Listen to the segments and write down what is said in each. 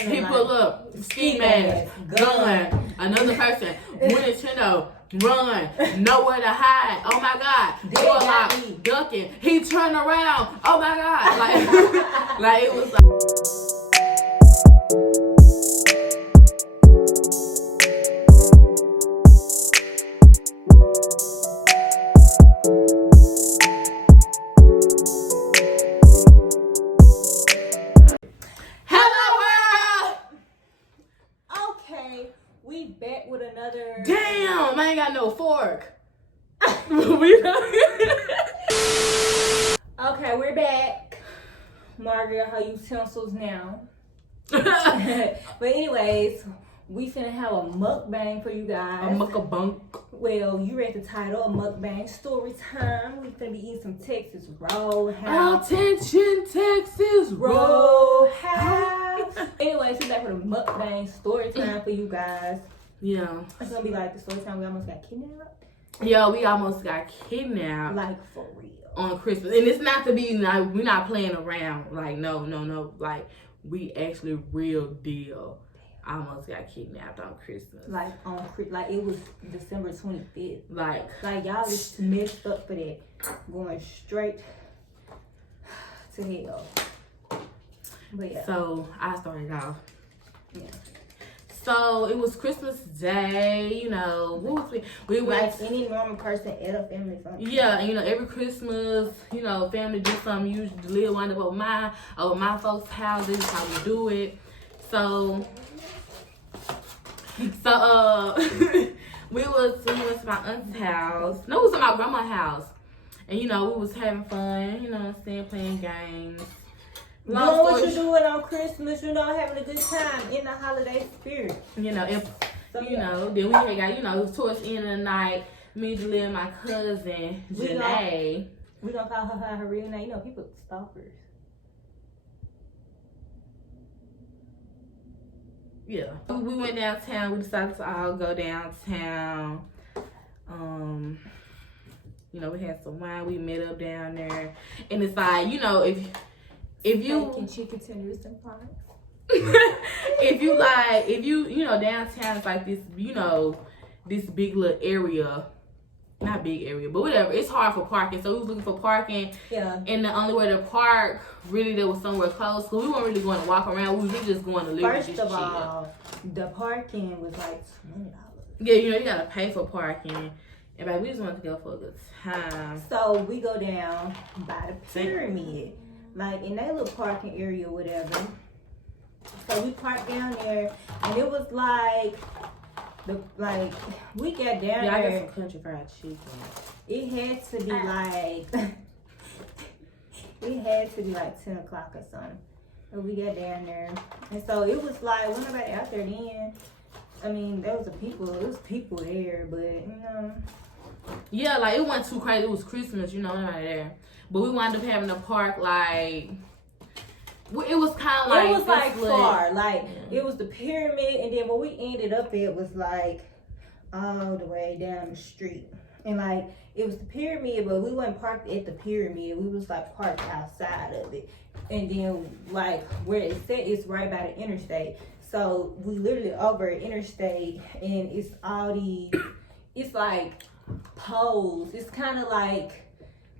He pull up, ski mask, gun. Another person, Nintendo, run, nowhere to hide. Oh my God, door locked, ducking. He turned around. Oh my God, like it was. Damn, I ain't got no fork. Okay, we're back. Margaret, her utensils now. But anyways, we finna have a mukbang for you guys. A mukbang. Well, you read the title, a mukbang story time. We finna be eating some Texas Roadhouse. Attention, Texas Roadhouse. Anyways, we're back with a mukbang story time for you guys. Yeah. It's gonna be like the story time we almost got kidnapped. Yeah, we almost got kidnapped. Like for real. On Christmas. And it's not to be, like, we're not playing around. Like, no. Like, we actually real deal. Almost got kidnapped on Christmas. Like it was December 25th. Like y'all is messed up for that. Going straight to hell. But yeah. So I started off. Yeah. So it was Christmas Day, you know. What was we went like any normal person at a family function. Yeah, you know, every Christmas, you know, family do something. Usually wind up over my folks' houses. How we do it. So we went to my aunt's house. No, it was at my grandma's house. And, you know, we was having fun, you know what I'm saying, playing games. Doing what you doing on Christmas, you know, having a good time in the holiday spirit. You know, know, then we had got, you know, towards the end of the night, me, Julia, and my cousin, Janae. We gonna call her real name. You know, people stalkers. Yeah. We went downtown. We decided to all go downtown. You know, we had some wine. We met up down there. And it's like, you know, if you can chicken tenders and fries. if you know, downtown is like this, you know, this big little area. Not big area, but whatever. It's hard for parking. So we was looking for parking. Yeah. And the only way to park, really, there was somewhere close. Because we weren't really going to walk around. We was really just going to live. First of all, the parking was like $20. Yeah, you know, you got to pay for parking. And like, we just wanted to go for a good time. So we go down by the pyramid. Like, in that little parking area or whatever. So we parked down there. And it was like... we got down there. Yeah, I got some country fried chicken. It had to be like, it had to be like 10 o'clock or something. And we got down there. And so it was like, wasn't nobody out there then. I mean, it was people there, but you know. Yeah, like it wasn't too crazy. It was Christmas, you know, nobody there. But we wound up having to park like, it was kind of like, it was like far, like it was the pyramid, and then what we ended up at was like all the way down the street, and like it was the pyramid, but we weren't parked at the pyramid. We was like parked outside of it, and then like where it said it's right by the interstate. So we literally over interstate, and it's all these, it's like poles. It's kind of like,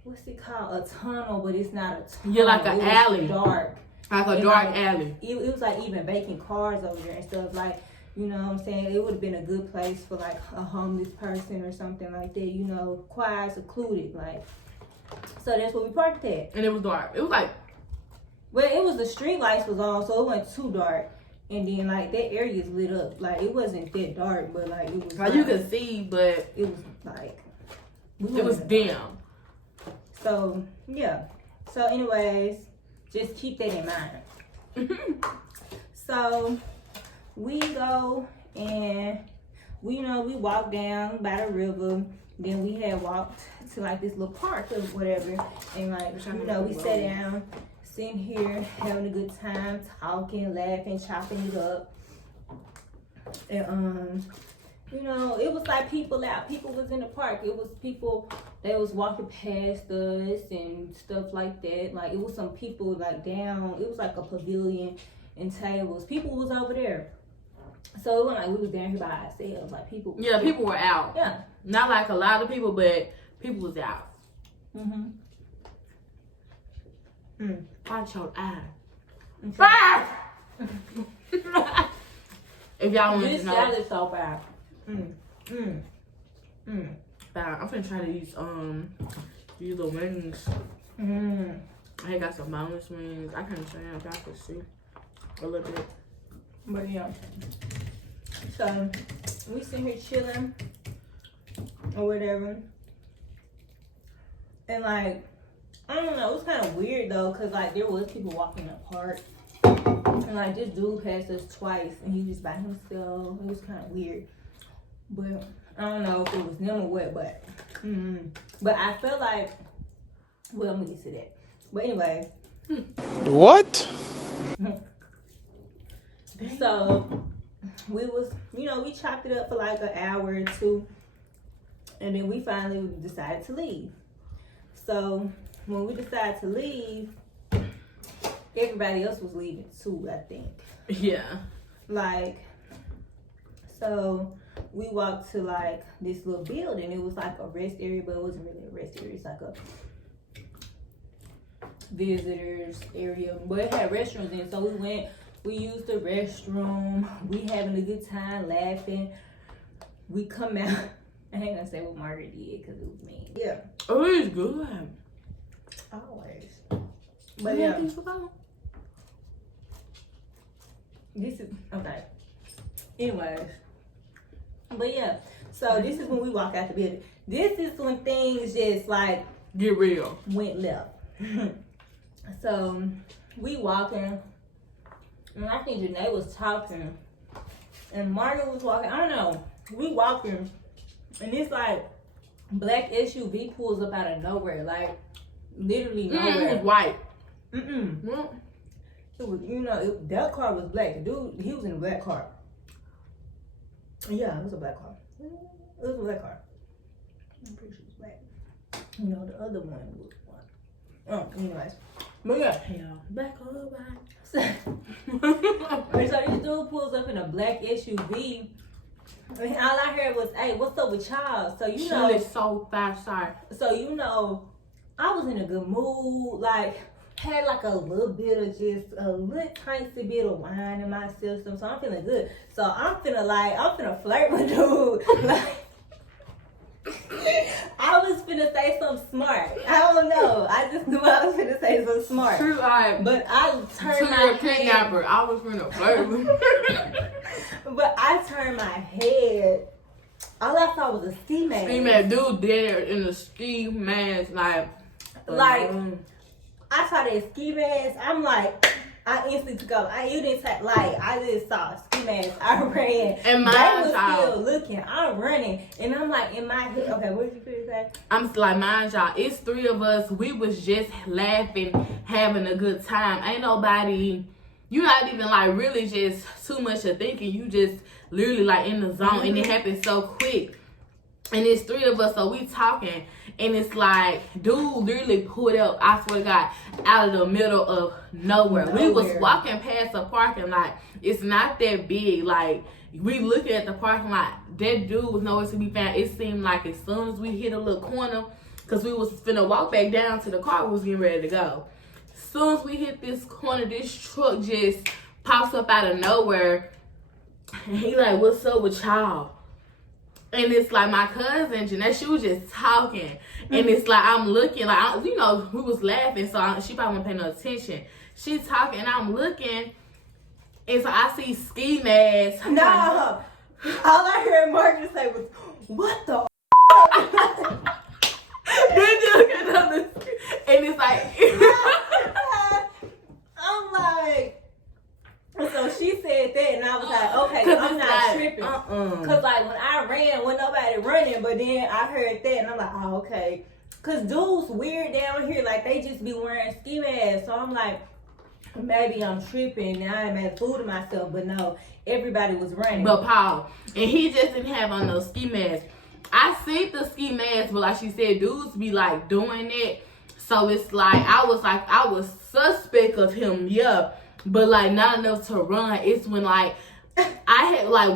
what's it called? A tunnel, but it's not a tunnel. Yeah, like an alley. Dark. Like a dark alley. It was like even vacant cars over there and stuff. Like, you know what I'm saying? It would have been a good place for like a homeless person or something like that, you know, quiet, secluded. Like, so that's where we parked at. And it was dark. It was like, well, it was the street lights was on, so it wasn't too dark. And then like that area is lit up. Like, it wasn't that dark, but like it was. Like, you could see, but it was like, it was dim. So yeah. So anyways, just keep that in mind. So we go and we walk down by the river. Then we had walked to like this little park or whatever, and like we sat down, sitting here having a good time, talking, laughing, chopping it up. And it was like people out. People was in the park. It was people that was walking past us and stuff like that. Like, it was some people like down. It was like a pavilion, and tables. People was over there. So it wasn't like we was down here by ourselves. Like people. Yeah, people were out. Yeah. Not like a lot of people, but people was out. Watch your eye. If y'all want to know. This salad so bad. I'm finna try these the wings. I got some boneless wings. I can't say if y'all can see a little bit. But yeah. So we sit here chilling or whatever. And like, I don't know, it was kind of weird though, cause like there was people walking in the park. And like this dude passed us twice and he was by himself. It was kind of weird. But I don't know if it was them or what, but I felt like, well, I'm gonna get to that. But anyway. What? So we was, we chopped it up for like an hour or two. And then we finally decided to leave. So when we decided to leave, everybody else was leaving too, I think. Yeah. Like, so we walked to like this little building. It was like a rest area, but it wasn't really a rest area. It's like a visitors area, but it had restrooms in. So we used the restroom. We having a good time, laughing. We come out. I ain't gonna say what Margaret did because it was mean. Yeah. Oh, it's good. Always. But yeah. This is okay. Anyways. But yeah. So this is when we walk out the building. This is when things just like get real. Went left. So we walking, and I think Janae was talking, and Margaret was walking. I don't know. We walking, and this like black SUV pulls up out of nowhere, like literally nowhere. It was white. Well, it was, that car was black. The dude, he was in a black car. Yeah, it was a black car. It was a black car. I'm pretty sure it was black. The other one was white. Oh, anyways. But yeah. Black or white. So this dude pulls up in a black SUV. And all I heard was, "Hey, what's up with y'all?" So She was so fast, sorry. So I was in a good mood, like had like a little bit of just a little tiny bit of wine in my system, so I'm feeling good. So I'm finna flirt with dude. Like I was finna say something smart. I don't know. I just knew I was finna say something smart. True, but I turned my head. I was finna flirt with him. But I turned my head. All I saw was a ski mask. Ski mask, dude there in the ski mask, like I saw that ski mask. I'm like, I instantly took off. You didn't say, like, I just saw a ski mask. I ran. And they was still looking. I'm running. And I'm like, in my head, okay, what did you say? I'm like, mind y'all, it's 3 of us. We was just laughing, having a good time. Ain't nobody, you not even like really just too much of thinking. You just literally like in the zone. And it happened so quick. And it's 3 of us, so we talking. And it's like, dude literally pulled up, I swear to God, out of the middle of nowhere. We was walking past the parking lot. It's not that big. Like, we looking at the parking lot. That dude was nowhere to be found. It seemed like as soon as we hit a little corner, because we was finna walk back down to the car, we was getting ready to go. As soon as we hit this corner, this truck just pops up out of nowhere. And he like, what's up with y'all? And it's like my cousin, Jeanette, she was just talking. And it's like, I'm looking, like, we was laughing, so she probably wasn't paying no attention. She's talking, and I'm looking, and so I see ski masks. No. All I heard Margaret say was, what the and it's like, I'm like, so she said that, and I was like, okay, so I'm not tripping. Because, like, when I ran, wasn't nobody running, but then I heard that, and I'm like, oh, okay. Because dudes weird down here, like, they just be wearing ski masks. So I'm like, maybe I'm tripping, and I ain't made a fool to myself, but no, everybody was running. But Paul, and he just didn't have on those ski masks. I seen the ski masks, but like she said, dudes be, like, doing it. So it's like, I was suspect of him, yeah. but like not enough to run. It's when like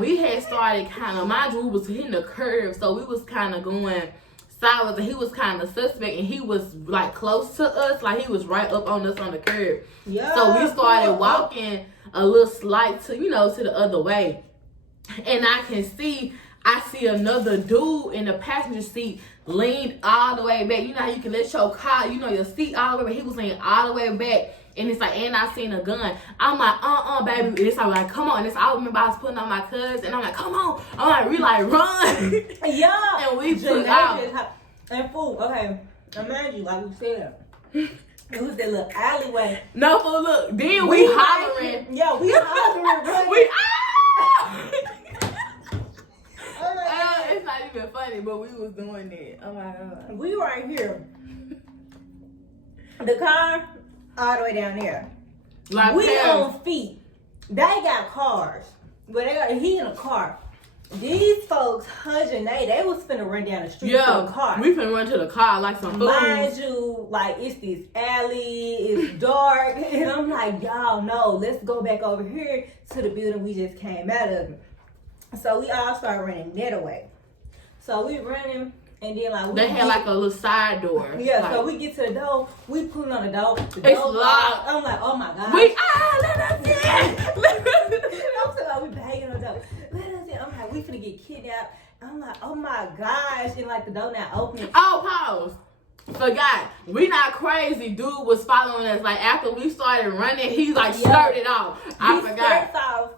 we had started kind of, mind you, we was hitting the curve, so we was kind of going sideways, and he was kind of suspect, and he was like close to us, like he was right up on us on the curb. Yeah. So we started walking a little slight to to the other way, and I see another dude in the passenger seat leaned all the way back. You know how you can let your car, your seat all the way back. He was leaning all the way back. And it's like, and I seen a gun. I'm like, baby. And it's like, come on. And it's, I remember I was putting on my cousin, and I'm like, come on. I'm like, we like, run. Yeah. And we took out. And fool, okay. Imagine, like we said, it was that little alleyway. No, fool, look. Then we hollering. Yeah, we hollering. We, it's not even funny, but we was doing it. Oh my God. We right here. The car all the way down there. Like we on feet. They got cars. But he in a car. These folks, they was finna run down the street to the car. We finna run to the car like some fools. Mind you, like it's this alley, it's dark, and I'm like, y'all know, let's go back over here to the building we just came out of. So we all started running that way. So we running, and then like they had like a little side door. Yeah, like, so we get to the door, we pulling on the door. It's locked. I'm like, oh my God. Let us in. I'm like, we banging on the door. Let us in. I'm like, we finna get kidnapped. I'm like, oh my gosh, and like the door not opening. Oh, pause. Forgot. We not crazy. Dude was following us. Like after we started running, he like skirted off. I forgot. Skirts off.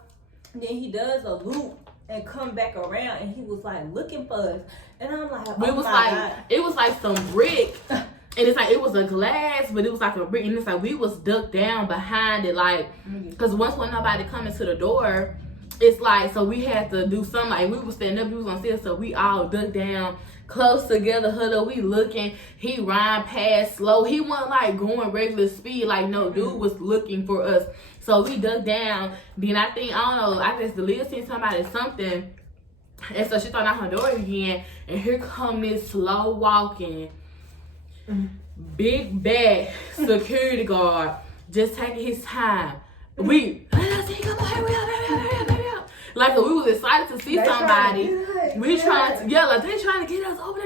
Then he does a loop and come back around, and he was like looking for us, and I'm like, oh God. It was like some brick, and it's like it was a glass, but it was like a brick, and it's like we was ducked down behind it, like, cause once when nobody coming to the door, it's like, so we had to do something, like we was standing up, we was gonna see us, so we all ducked down, close together, huddle, we looking, he ran past slow, he wasn't like going regular speed, like no dude was looking for us. So we ducked down. Then I guess the lady seen somebody something. And so she thought out her door again. And here come this slow walking, big bag security guard just taking his time. Come on, hurry up. Like we was excited to see somebody. We trying to, like they trying to get us, open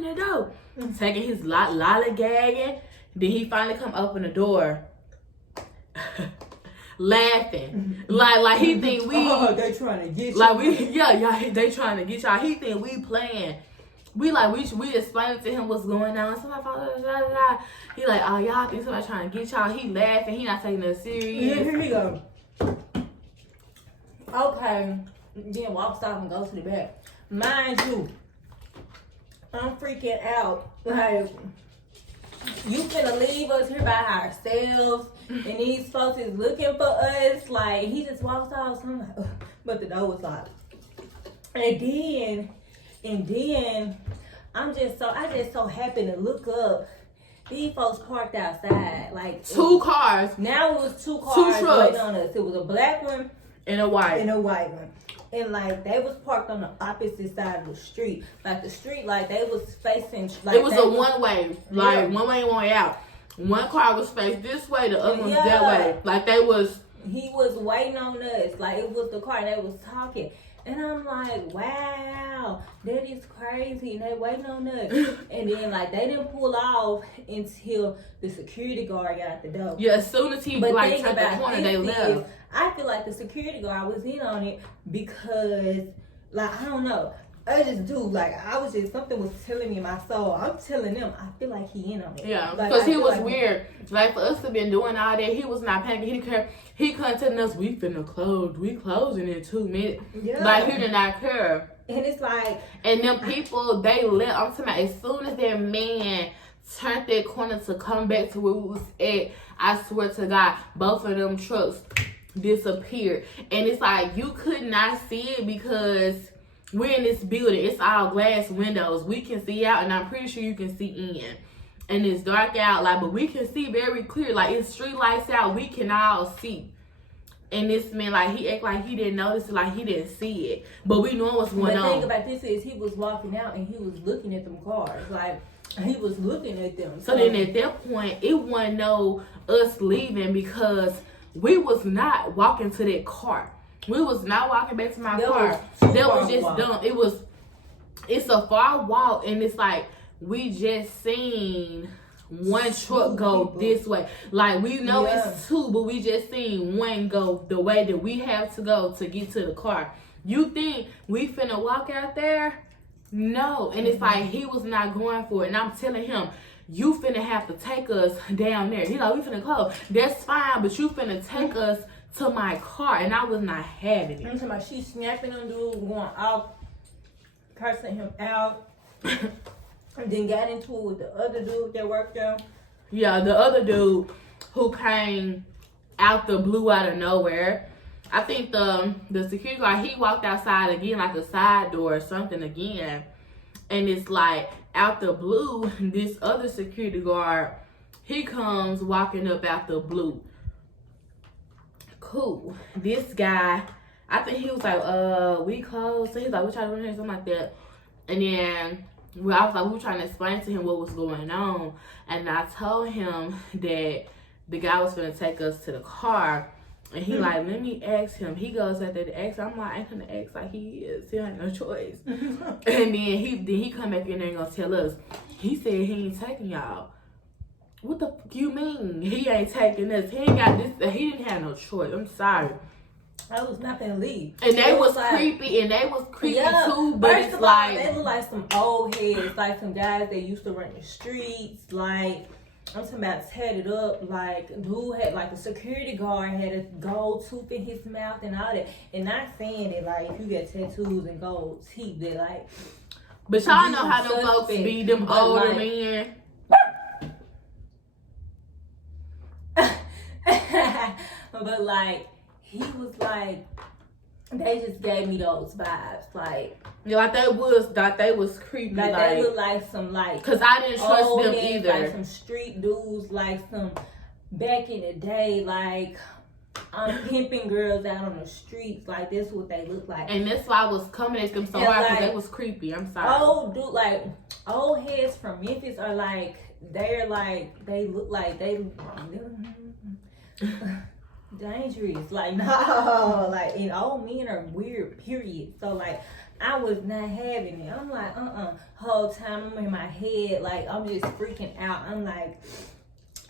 the door. Taking his lollygagging. Then he finally come open the door. Laughing, like he think we. They trying to get you. Like they trying to get y'all. He think we playing. We explained to him what's going on. Somebody, he like, oh y'all think somebody trying to get y'all. He laughing. He not taking it serious. Yeah, here we go. Okay, then walks off and goes to the back. Mind you, I'm freaking out. Like, you finna leave us here by ourselves, and these folks is looking for us. Like, he just walks off, so I'm like, ugh. But the door was locked. And then I just so happy to look up. These folks parked outside, like two cars. Now it was two cars waiting on us. It was a black one and a white one. And like they was parked on the opposite side of the street. Like the street, like they was facing. Like it was a one way, like one way out. One car was faced this way, the other one's that way. Like they was. He was waiting on us. Like it was the car they was talking. And I'm like, wow, that is crazy. And they waiting on us. And then like they didn't pull off until the security guard got out the door. Yeah, as soon as he turned the corner, they left. I feel like the security guard was in on it because, like, I don't know. I just do. Like, I was just, something was telling me in my soul. I'm telling them, I feel like he in on it. Yeah, because he was weird. Like, for us to been doing all that, he was not panicking. He didn't care. He couldn't tell us, we finna close. We closing in 2 minutes. Yeah. Like, he did not care. And it's like. And them people, they left. I'm talking about, as soon as that man turned that corner to come back to where we was at, I swear to God, both of them trucks disappeared. And it's like, you could not see it because we're in this building. It's all glass windows. We can see out, and I'm pretty sure you can see in. And it's dark out, like, but we can see very clear. Like, it's street lights out. We can all see. And this man, like, he act like he didn't notice it, like he didn't see it. But we know what's going on. The thing about this is he was walking out and he was looking at them cars. Like, he was looking at them. So then at that point, it wasn't no us leaving because we was not walking to that car. We was not walking back to my car. That was just dumb. It's a far walk, and it's like we just seen one truck go this way. Like, we know it's two, but we just seen one go the way that we have to go to get to the car. You think we finna walk out there? No. And it's like he was not going for it. And I'm telling him, you finna have to take us down there. You know, we finna close. That's fine, but you finna take us to my car. And I was not having it. I'm talking about she snapping on dude, going out, cursing him out. And then got into it with the other dude that worked there. Yeah, the other dude who came out the blue out of nowhere. I think the security guard, he walked outside again, like a side door or something again. And it's like, out the blue, this other security guard, he comes walking up out the blue. Cool. This guy, I think he was like, we closed. So he's like, we trying to run here, something like that. And then well, I was like, we were trying to explain to him what was going on. And I told him that the guy was going to take us to the car. And he like, let me ask him. He goes out there to ask. I'm like, I ain't gonna ask like he is. He ain't no choice. And then he come back in there and gonna tell us. He said he ain't taking y'all. What the fuck you mean? He ain't taking us. He ain't got this. He didn't have no choice. I'm sorry. I was not gonna leave. And they was like, creepy, and they was creepy too. But first it's of like all, they look like some old heads, like some guys that used to run the streets. Like, I'm talking about tatted up. Like, dude had like the security guard had a gold tooth in his mouth and all that. And not saying that like if you get tattoos and gold teeth, that like. But y'all know how them folks be, them older like, men. But like. He was like, they just gave me those vibes, like. Yeah, like they was creepy. Like they look like some like. Cause I didn't trust them days, either. Like some street dudes, like some back in the day, like pimping girls out on the streets. Like that's what they look like. And that's why I was coming at them so hard because they was creepy. I'm sorry. Old dude, like old heads from Memphis are like they look like they. Dangerous, like no, like and old men are weird, period. So like I was not having it. I'm like whole time I'm in my head, like I'm just freaking out. I'm like,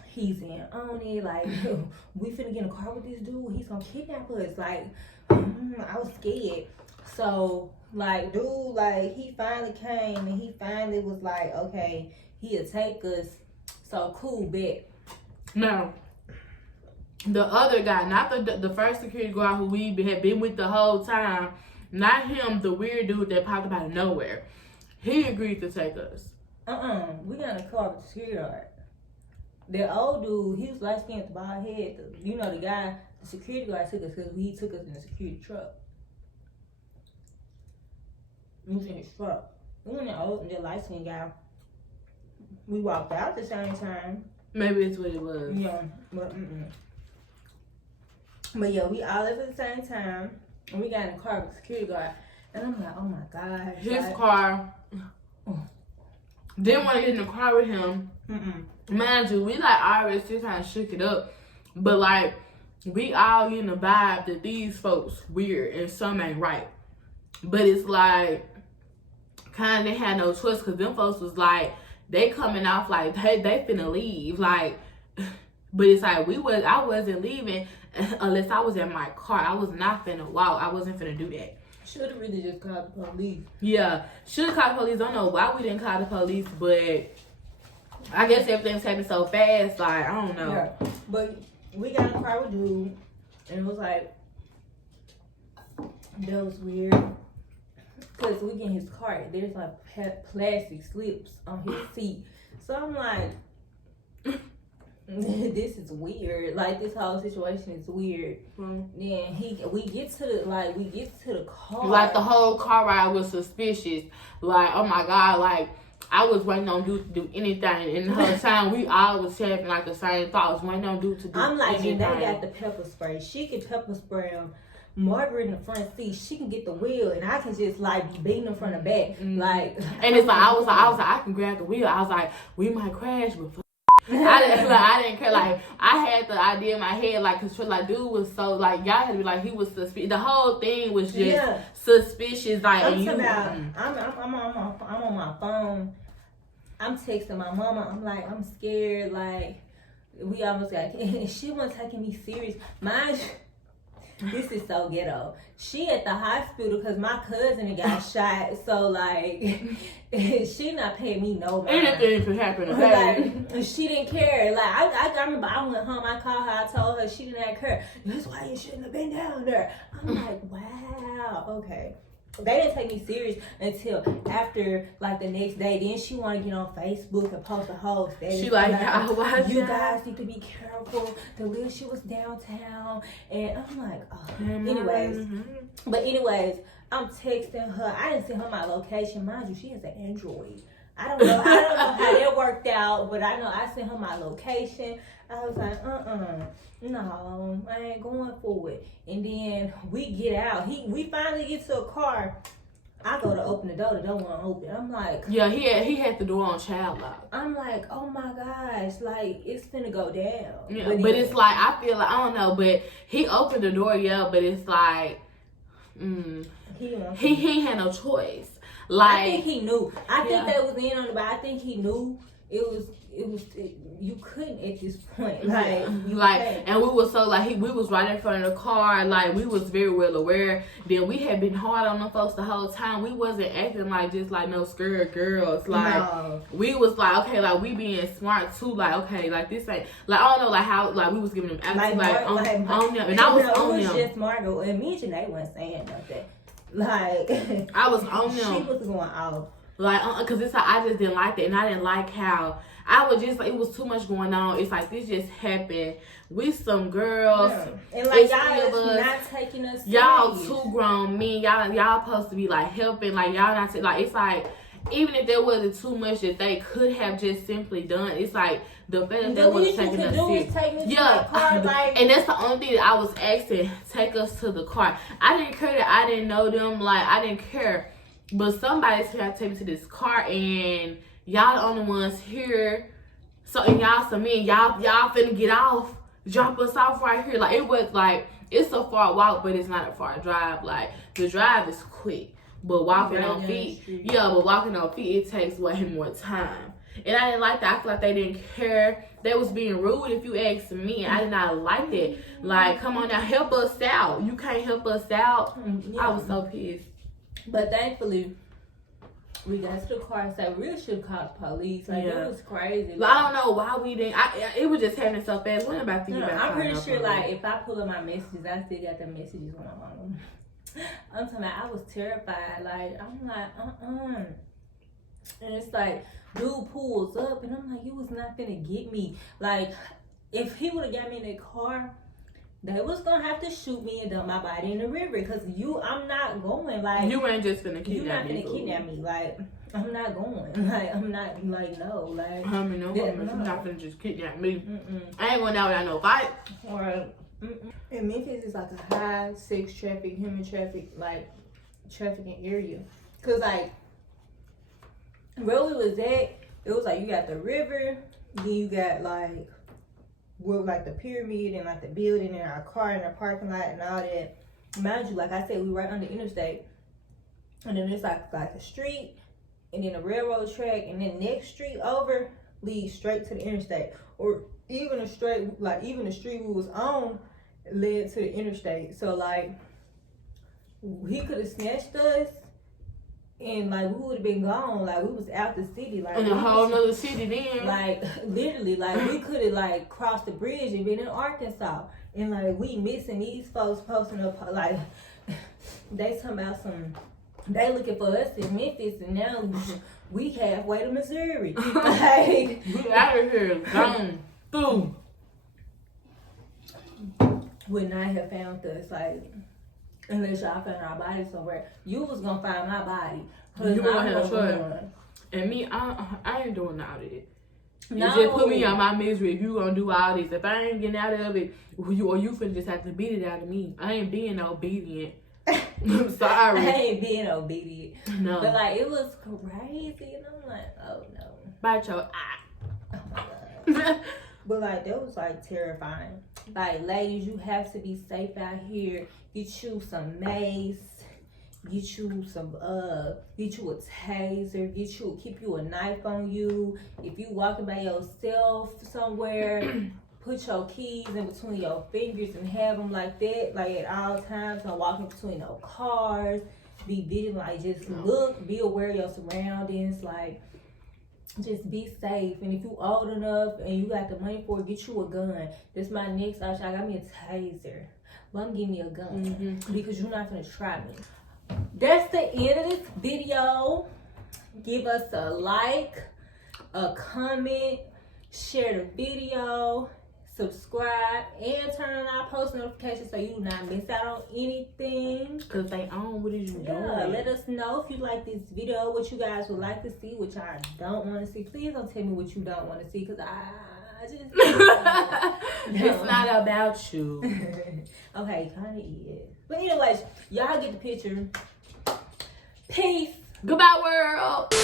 he's in on it, like we finna get in a car with this dude, he's gonna kidnap us. Like I was scared. So like dude, like he finally came and he finally was like, okay, he'll take us. So cool, bet. No. The other guy, not the first security guard who we had been with the whole time, not him, the weird dude that popped up out of nowhere. He agreed to take us. We got in a car with the security guard. The old dude, he was light skinned with the bald head. You know, the guy, the security guard took us because he took us in a security truck. He was in his truck. We went in the old and the light skinned guy. We walked out at the same time. Maybe that's what it was. Yeah, but yeah, we all left at the same time, and we got in the car with the security guard, and I'm like, oh my gosh. His car, didn't want to get in the car with him. Mind you, we like already still kind of shook it up, but like, we all in the vibe that these folks weird and some ain't right. But it's like, kind of they had no choice, because them folks was like, they coming off like, they finna leave, like, but it's like, I wasn't leaving unless I was in my car. I was not finna walk. I wasn't finna do that. Should have really just called the police. Yeah, should have called the police. Don't know why we didn't call the police, but I guess everything's happening so fast. Like, I don't know. Yeah, but we got in a car with dude, and it was like, that was weird. Because we get in his car, there's like plastic slips on his seat. So I'm like, this is weird. Like this whole situation is weird. Then we get to the car. Like the whole car ride was suspicious. Like, oh my God, like I was waiting on dude to do anything. And the whole time we all was having like the same thoughts, waiting on dude to do I'm like, anything. and they got the pepper spray. She can pepper spray him. Margaret in the front seat, she can get the wheel, and I can just like be beating them from the back, like. And it's like I was like I can grab the wheel. I was like, we might crash, but. And I didn't care. Like, I had the idea in my head, like, cause like, dude was so like, y'all had to be like, he was suspicious. The whole thing was just suspicious. Like, I'm on my phone. I'm texting my mama. I'm like, I'm scared. Like, we almost got, and she wasn't taking me serious. This is so ghetto. She at the hospital because my cousin got shot. So like, she not paying me no mind. Anything could happen to her. Like, she didn't care. Like I remember I went home. I called her. I told her she didn't care. That's why you shouldn't have been down there. I'm like, wow, okay. They didn't take me serious until after, like, the next day. Then she wanted to get on Facebook and post a whole status. She like, you guys need to be careful. The little shit was downtown. And I'm like, oh. Anyways, I'm texting her. I didn't send her my location. Mind you, she has an Android. I don't know how that worked out, but I know I sent her my location. I was like, no, I ain't going for it. And then we get out. We finally get to a car. I go to open the door. The door won't open. I'm like, yeah, he had the door on child lock. I'm like, oh my gosh, like it's finna go down. Yeah, but it's like, I feel like, I don't know, but he opened the door, yeah, but it's like, he had no choice. Like, I think he knew. I think that was in on it, but I think he knew it was you couldn't at this point. Like, and we was so like, we was right in front of the car. Like, we was very well aware that we had been hard on them folks the whole time. We wasn't acting like just like no scared girls. Like, we was like, okay, like, we being smart too. Like, okay, like, this ain't, like, I don't know, like, how, like, we was giving them attitude, on them. And I was on them. It was just Margot and me and Janae wasn't saying nothing. Like, I was on them. She was going off. Like, cause it's like, I just didn't like that, and I didn't like how I was just like, it was too much going on. It's like, this just happened with some girls, and like, y'all is not taking us serious. Y'all too grown men. Y'all supposed to be like helping. Like, y'all not like, it's like, even if there wasn't too much that they could have just simply done, it's like the fact that they wasn't taking us serious. And that's the only thing that I was asking. Take us to the car. I didn't care that I didn't know them. Like, I didn't care. But somebody's trying to take me to this car, and y'all the only ones here. So, and y'all some men, y'all finna get off, drop us off right here. Like, it was like, it's a far walk, but it's not a far drive. Like, the drive is quick, but walking on feet, it takes way more time. And I didn't like that. I feel like they didn't care. They was being rude, if you ask me. I did not like that. Like, come on now, help us out. You can't help us out. I was so pissed. But thankfully, we got to the car and said, we really should have called the police. Like, it was crazy. But I don't know why we didn't. It was just happening so fast. When about to get back? I'm pretty sure, like, if I pull up my messages, I still got the messages when I'm on them. I'm talking about, I was terrified. Like, I'm like, And it's like, dude pulls up, and I'm like, you was not finna get me. Like, if he would have got me in that car, they was gonna have to shoot me and dump my body in the river. Cause I'm not going. Like, you ain't just finna kidnap me. You not finna kidnap me. Like, I'm not going. Like, I'm not, like, no. Like, I mean, no, you're not finna just kidnap me. I ain't going out without no fight. Or, and Memphis is like a high sex traffic, human traffic, like, trafficking area. Cause, like, where we was at, it was like, you got the river, then you got, like, with like the pyramid and like the building and our car and our parking lot and all that. Mind you, like I said, we right on the interstate, and then there's like a street, and then a railroad track, and then next street over leads straight to the interstate, or even a straight, like even the street we was on led to the interstate. So like, he could have snatched us. And like, we would have been gone. Like, we was out the city. Like, in a whole nother city then. Like, literally, like, we could have like crossed the bridge and been in Arkansas. And like, we missing these folks posting up, like, they talking about they looking for us in Memphis, and now we halfway to Missouri. Like, we out of here, gone through. Would not have found us, like, unless y'all found our body somewhere. You was gonna find my body. You gonna have fun. And me, I ain't doing all of it. You just put me on my misery if you gonna do all this. If I ain't getting out of it, you finna just have to beat it out of me. I ain't being obedient. I'm sorry. I ain't being obedient. No. But like, it was crazy, and I'm like, oh no. Bite your eye. Oh my God. But like that was like terrifying. Like ladies, you have to be safe out here. Get you some mace. Get you a taser. Keep you a knife on you. If you walking by yourself somewhere, put your keys in between your fingers and have them like that, like at all times. Don't walk in between no cars. Be vigilant, like just look, be aware of your surroundings, like just be safe. And if you old enough and you got the money for it, get you a gun. This my next option. I got me a taser. Mom, give me a gun because you're not gonna try me. That's the end of this video. Give us a like, a comment, share the video, subscribe, and turn on our post notifications so you do not miss out on anything. Cause they own what is you doing. Yeah, let us know if you like this video, what you guys would like to see, which I don't want to see. Please don't tell me what you don't want to see, cause I just it's not about you. Okay, kind of is. But anyways, y'all get the picture. Peace. Goodbye, world.